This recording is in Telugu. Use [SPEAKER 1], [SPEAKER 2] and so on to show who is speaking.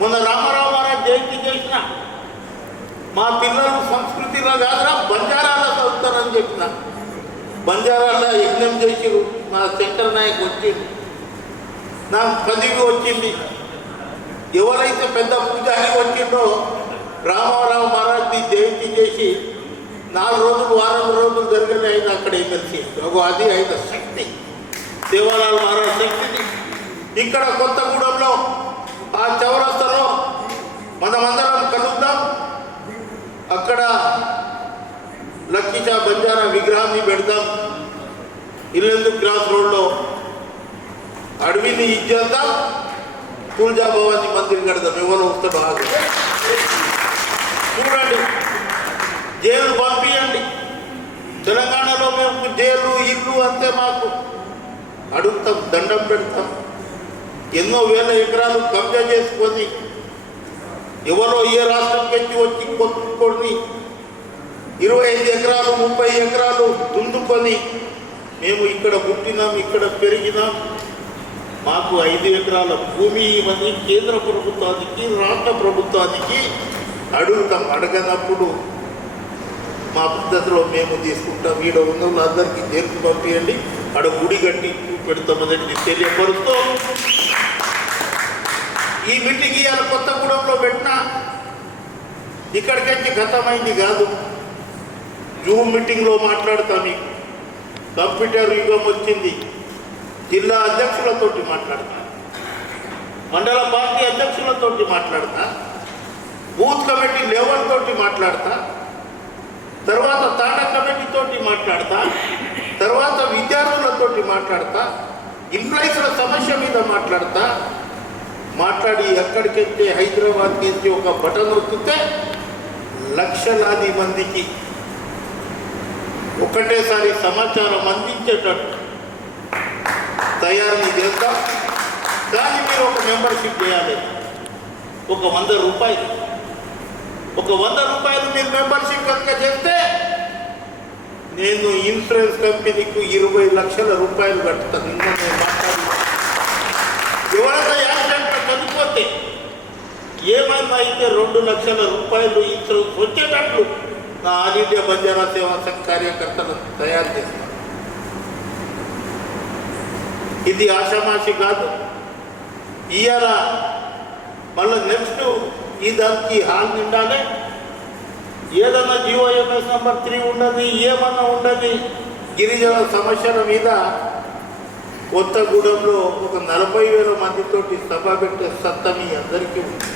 [SPEAKER 1] మొన్న రామారావు మహారాజ్ జయంతి చేసిన మా పిల్లలు సంస్కృతిలో కాదురా బంజారాలో చదువుతారని చెప్పిన. బంజారాలో యజ్ఞం చేసిరు మా శంకర నాయక్ వచ్చిండు. నాకు పదవి వచ్చింది. ఎవరైతే పెద్ద పూజారి వచ్చిందో రామారావు మహారాజ్ని జయంతి చేసి నాలుగు రోజులు వారం రోజులు జరిగిన ఆయన అక్కడ ఎమ్మెల్సీ. ఒక అది ఆయన శక్తి. దేవాలయాల మహారాజ్ శక్తిని. ఇక్కడ కొత్తగూడెంలో ఆ చివర అక్కడ లక్కీచా బంజారా విగ్రహాన్ని పెడతాం. ఇల్లెందు క్రాస్ రోడ్లో. అడవిని ఇచ్చేద్దాం పూజా భవాని మందిరం కడదాం ఎవరు వస్తాడు ఆగు. చూడండి. జైలు పంపించండి తెలంగాణలో మేము జైలు ఇల్లు అంతే మాకు. అడుగుతాం దండం పెడతాం. ఎన్నో వేల ఎకరాలు కబ్జా చేసుకొని ఎవరో ఏ రాష్ట్రంకి వచ్చి వచ్చి కొట్టుకొని ఇరవై ఐదు ఎకరాలు ముప్పై ఎకరాలు దుందుకొని మేము ఇక్కడ పుట్టినాం ఇక్కడ పెరిగినాం. మాకు ఐదు ఎకరాల భూమి ఇవన్నీ కేంద్ర ప్రభుత్వానికి రాష్ట్ర ప్రభుత్వానికి అడుగుతాం అడగనప్పుడు మా పద్ధతిలో మేము తీసుకుంటాం. ఈడ ఉన్న వాళ్ళందరికీ చేర్చి పంపించండి ఆడ గుడి కట్టి పెడతామని తెలియపరుస్తూ ఈ మీటింగ్ ఇవాళ కొత్త ఇక్కడికి గతమైంది కాదు. జూమ్ మీటింగ్లో మాట్లాడతా మీకు కంప్యూటర్ యుగం వచ్చింది. జిల్లా అధ్యక్షులతోటి మాట్లాడతా. మండల పార్టీ అధ్యక్షులతోటి మాట్లాడతా. బూత్ కమిటీ లెవెల్ తోటి మాట్లాడతా. తర్వాత తాండ కమిటీతోటి మాట్లాడతా. తర్వాత విద్యార్థులతోటి మాట్లాడతా. ఎంప్లాయీస్ల సమస్య మీద మాట్లాడతా. మాట్లాడి ఎక్కడికెళ్తే హైదరాబాద్కి వెళ్తే ఒక బటన్ నొక్కితే లక్షలాది మందికి ఒకటేసారి సమాచారం అందించేటట్టు తయారీ చేద్దాం. దాన్ని మీరు ఒక మెంబర్షిప్ చేయాలి. ఒక వంద రూపాయలు. ఒక వంద రూపాయలు మీరు మెంబర్షిప్ కనుక చేస్తే నేను ఇన్సూరెన్స్ కంపెనీకి ఇరవై లక్షల రూపాయలు కట్టుతాను. నిన్న నేను మాట్లాడి ఎవరైనా యాక్సిడెంట్ చనిపోతే ఏమైనా అయితే రెండు లక్షల రూపాయలు ఇన్సూరెన్స్ వచ్చేటట్లు నా ఆల్ ఇండియా బంజారా సేవా సంఘ కార్యకర్తలు తయారు చేస్తారు ఇది ఆషామాషి కాదు. ఇవాళ మళ్ళీ నెక్స్ట్ ఈ దానికి హాల్ నిండాలి. ఏదన్నా ఎంఎస్ నెంబర్ త్రీ ఉండదు ఏమన్నా ఉండదు గిరిజన సమస్యల మీద కొత్తగూడెంలో ఒక నలభై వేల మందితోటి సభ పెట్టే సత్తా మీ అందరికీ ఉంది.